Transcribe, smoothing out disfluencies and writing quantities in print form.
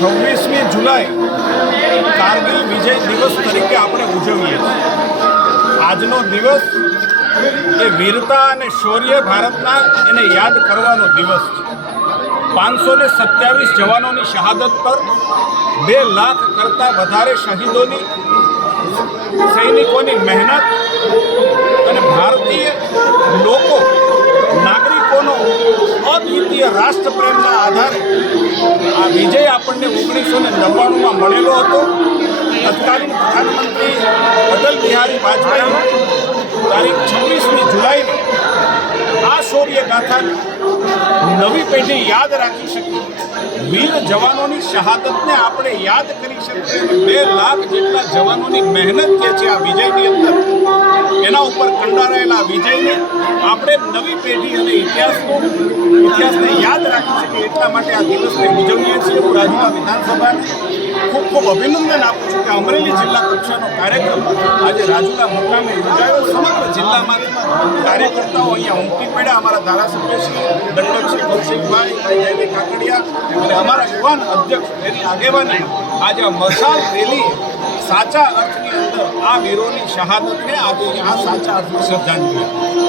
26મી જુલાઈ કારગિલ વિજય દિવસ તરીકે આપણે ઉજવીએ છીએ। આજનો દિવસ એ વીરતા અને શૌર્ય ભારતના એને યાદ કરવાનો દિવસ છે। 527 જવાનોની શહાદત પર 2 લાખ કરતાં વધારે શહીદોની સૈનિકોની મહેનત અને ભારતીય લોકો નાગરિકોનો અદ્વિતીય રાષ્ટ્રપ્રેમના આધારે આ વિજય આપણને 1999માં મળેલો હતો। તત્કાલીન પ્રધાનમંત્રી અટલ બિહારી વાજપેયી તારીખ 26મી જુલાઈને આ શૌર્ય ગાથાને નવી પેઢી યાદ રાખી શકે, વીર જવાનોની શહાદતને આપણે યાદ કરી શકીએ અને 2 લાખ જેટલા જવાનોની મહેનત જે છે આ વિજયની અંદર એના ઉપર કંડારાયેલા વિજયને આપણે નવી પેઢી અને ઇતિહાસને યાદ રાખી શકીએ એટલા માટે આ દિવસને ઉજવીએ છીએ। હું રાજુલા વિધાનસભાને ખૂબ ખૂબ અભિનંદન આપું છું કે અમરેલી જિલ્લા કક્ષાનો કાર્યક્રમ આજે રાજુલા મુકામે યોજાયો। સમગ્ર જિલ્લામાંથી કાર્યકર્તાઓ અહીંયા ઉમટી પડ્યા। અમારા ધારાસભ્ય શ્રી દંડક શ્રી કૌશિકભાઈ જયવી કાકડિયા અને અમારા યુવાન અધ્યક્ષ એની આગેવાની આજે આ મશાલ રેલી સાચા અર્થની અંદર આ વીરોની શહાદતને આજે આ સાચા અર્થમાં શ્રદ્ધાંજલિ